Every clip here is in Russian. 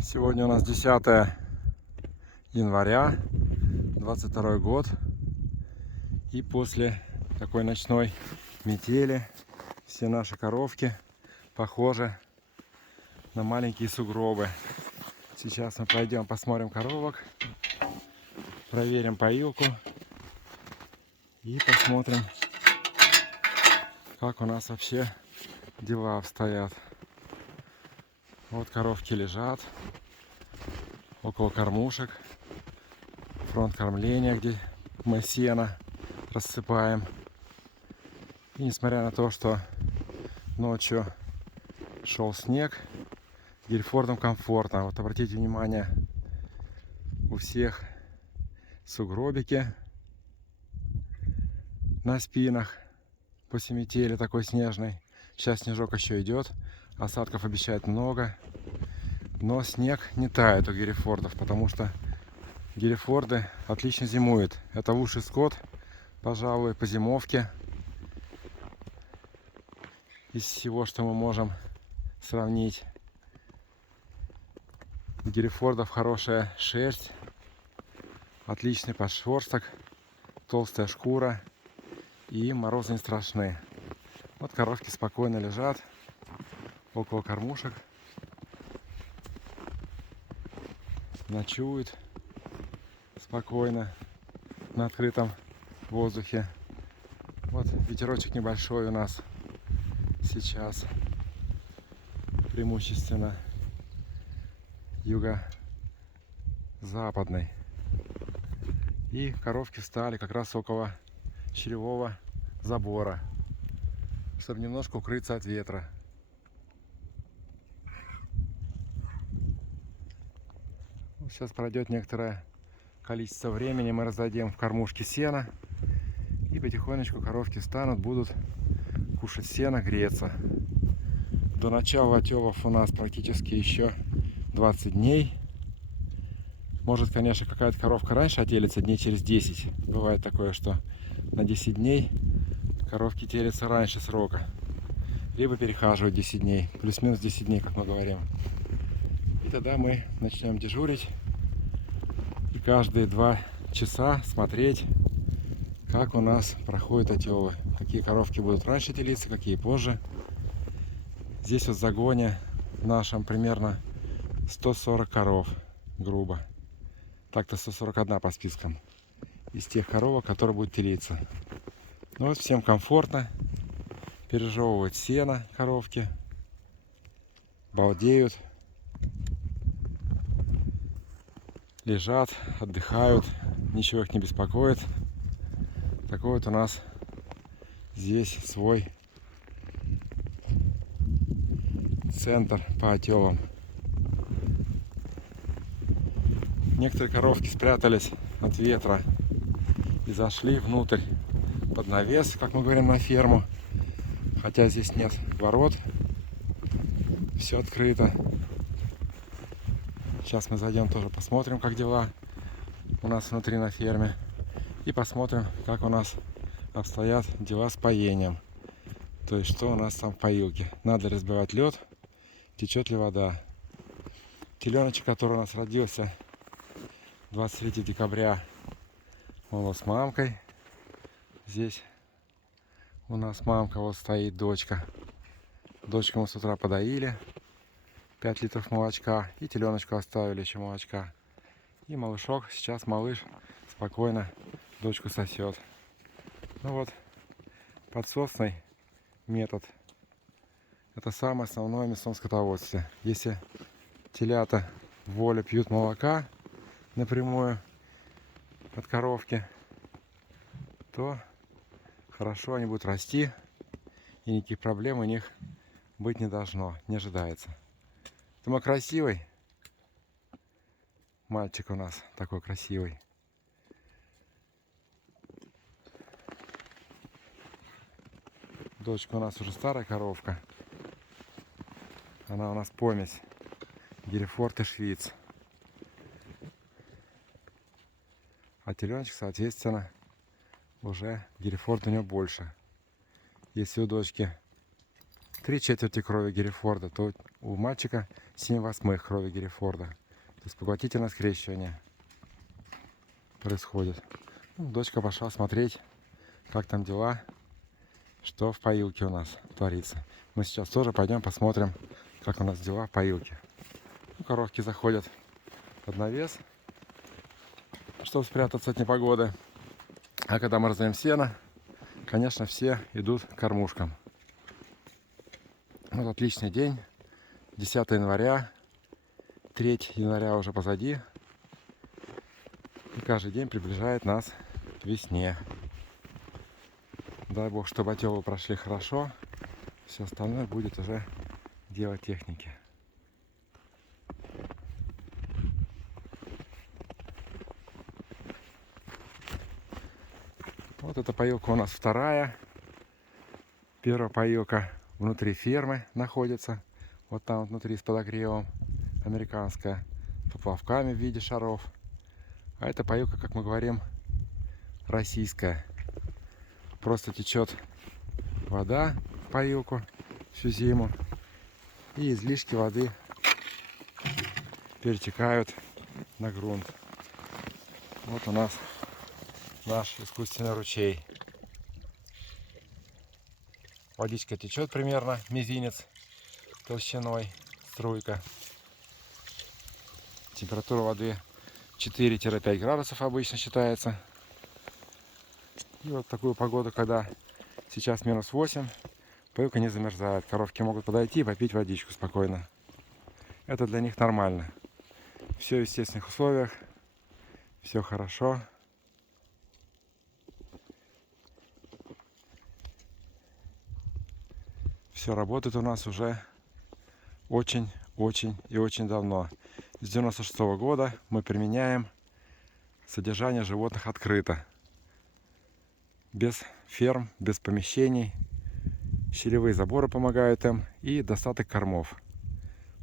Сегодня у нас 10 января 22 год. И после такой ночной метели все наши коровки похожи на маленькие сугробы. Сейчас мы пойдем посмотрим коровок, проверим поилку и посмотрим, как у нас вообще дела обстоят. Вот коровки лежат около кормушек, фронт кормления, где мы сено рассыпаем. И несмотря на то, что ночью шел снег, Герефордам комфортно. Вот обратите внимание, у всех сугробики на спинах после метели такой снежной. Сейчас снежок еще идет, осадков обещают много, но снег не тает у Герефордов, потому что Герефорды отлично зимуют. Это лучший скот, пожалуй, по зимовке из всего, что мы можем сравнить. У Герефордов хорошая шерсть, отличный подшерсток, толстая шкура, и морозы не страшны. Вот коровки спокойно лежат около кормушек, ночуют спокойно на открытом воздухе. Вот ветерочек небольшой у нас сейчас, преимущественно юго-западный. И коровки встали как раз около щелевого забора, чтобы немножко укрыться от ветра. Сейчас пройдет некоторое количество времени, мы раздадим в кормушке сена, и потихонечку коровки встанут, будут кушать сено, греться. До начала отелов у нас практически еще 20 дней. Может, конечно, какая-то коровка раньше отелится, дней через 10. Бывает такое, что на 10 дней коровки телятся раньше срока. Либо перехаживают 10 дней, плюс-минус 10 дней, как мы говорим. И тогда мы начнем дежурить и каждые 2 часа смотреть, как у нас проходят отелы. Какие коровки будут раньше телиться, какие позже. Здесь вот в загоне в нашем примерно 140 коров, грубо. Так-то 141 по спискам. Из тех коровок, которые будут телиться. Ну вот всем комфортно. Пережевывают сено коровки. Балдеют. Лежат, отдыхают. Ничего их не беспокоит. Такой вот у нас здесь свой центр по отелам. Некоторые коровки спрятались от ветра и зашли внутрь под навес, как мы говорим, на ферму. Хотя здесь нет ворот, все открыто. Сейчас мы зайдем тоже, посмотрим, как дела у нас внутри на ферме. И посмотрим, как у нас обстоят дела с поением. То есть, что у нас там в поилке. Надо разбивать лед, течет ли вода. Теленочек, который у нас родился 23 декабря, он вот с мамкой. Здесь у нас мамка, вот стоит дочка. Дочку мы с утра подоили. 5 литров молочка. И теленочку оставили еще молочка. И малышок, сейчас малыш спокойно дочку сосет. Ну вот, подсосный метод. Это самое основное в мясном скотоводстве. Если телята в воле пьют молока напрямую от коровки, то хорошо они будут расти, и никаких проблем у них быть не должно, не ожидается. Ты мой красивый мальчик у нас, такой красивый. Дочка у нас уже старая коровка. Она у нас помесь Герефорд и Швиц. А теленочек, соответственно, уже Герефорд у него больше. Если у дочки 3/4 крови Герефорда, то у мальчика 7/8 крови Герефорда. То есть поглотительное скрещивание происходит. Ну, дочка пошла смотреть, как там дела, что в поилке у нас творится. Мы сейчас тоже пойдем посмотрим, как у нас дела в поилке. Ну, коровки заходят под навес, чтобы спрятаться от непогоды. А когда мы раздаем сено, конечно, все идут к кормушкам. Вот отличный день, 10 января, 3 января уже позади. И каждый день приближает нас к весне. Дай бог, чтобы отелы прошли хорошо, все остальное будет уже дело техники. Вот эта поилка у нас вторая. Первая поилка внутри фермы находится. Вот там вот внутри с подогревом. Американская. С поплавками в виде шаров. А эта поилка, как мы говорим, российская. Просто течет вода в поилку всю зиму. И излишки воды перетекают на грунт. Вот у нас наш искусственный ручей. Водичка течет примерно мизинец толщиной, струйка. Температура воды 4-5 градусов обычно считается. И вот такую погоду, когда сейчас -8, поилка не замерзает. Коровки могут подойти и попить водичку спокойно. Это для них нормально. Все в естественных условиях, все хорошо. Все работает у нас уже очень и очень давно. С 96-го года мы применяем содержание животных открыто. Без ферм, без помещений. Щелевые заборы помогают им и достаток кормов.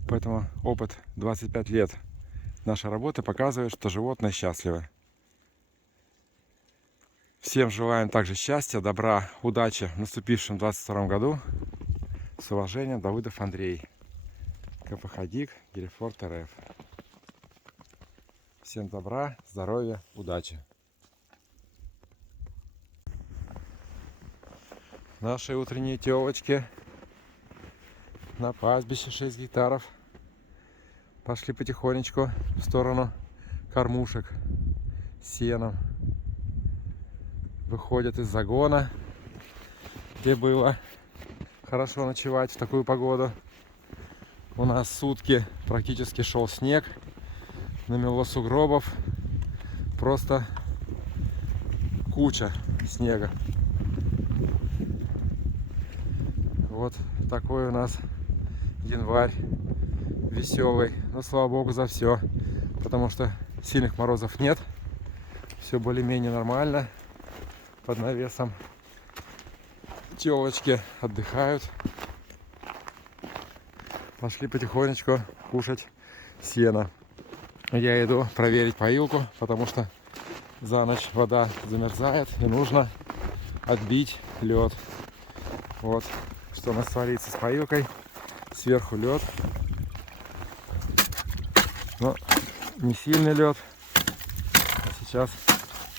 Поэтому опыт 25 лет нашей работы показывает, что животные счастливы. Всем желаем также счастья, добра, удачи в наступившем 22 году. С уважением, Давыдов Андрей. КПХ ДИК, Герефорд РФ. Всем добра, здоровья, удачи. Наши утренние телочки на пастбище 6 гектаров пошли потихонечку в сторону кормушек с сеном. Выходят из загона, где было хорошо ночевать в такую погоду. У нас сутки практически шел снег, намело сугробов, просто куча снега. Вот такой у нас январь веселый. Но слава богу за все, потому что сильных морозов нет. Все более-менее нормально. Под навесом телочки отдыхают. Пошли потихонечку кушать сено. Я иду проверить поилку, потому что за ночь вода замерзает и нужно отбить лед. Вот что у нас творится с поилкой. Сверху лед, но не сильный лед. Сейчас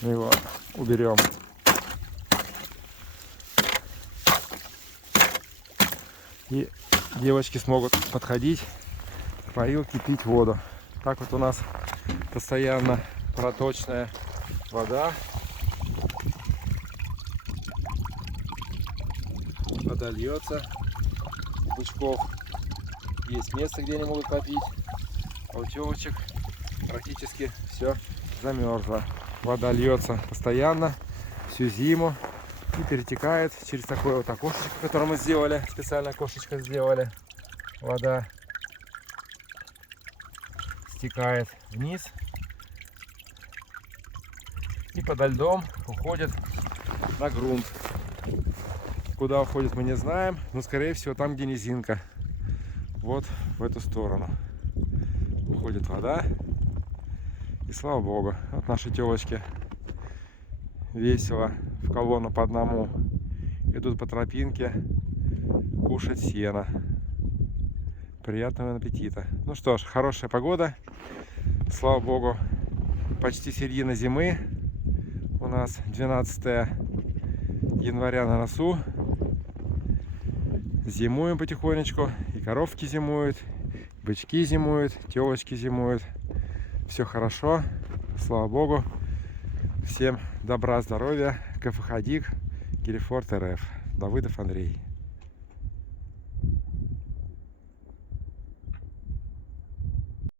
мы его уберем. И девочки смогут подходить к поилке, пить воду. Так вот у нас постоянно проточная вода. Вода льется. У бычков есть место, где они могут попить. А у телочек практически все замерзло. Вода льется постоянно всю зиму и перетекает через такое вот окошечко, которое мы сделали. Специально окошечко сделали. Вода стекает вниз и подо льдом уходит на грунт. Куда уходит, мы не знаем, но скорее всего там, где низинка. Вот в эту сторону уходит вода. И слава богу, вот наши телочки весело в колонну по одному идут по тропинке. кушать сено. Приятного аппетита. Ну что ж, хорошая погода. Слава богу, почти середина зимы. У нас 12 января на носу. Зимуем потихонечку. И коровки зимуют, и бычки зимуют, телочки зимуют. Все хорошо. Слава богу. Всем добра, здоровья. КФХ ДИК, Герефорд РФ. Давыдов Андрей.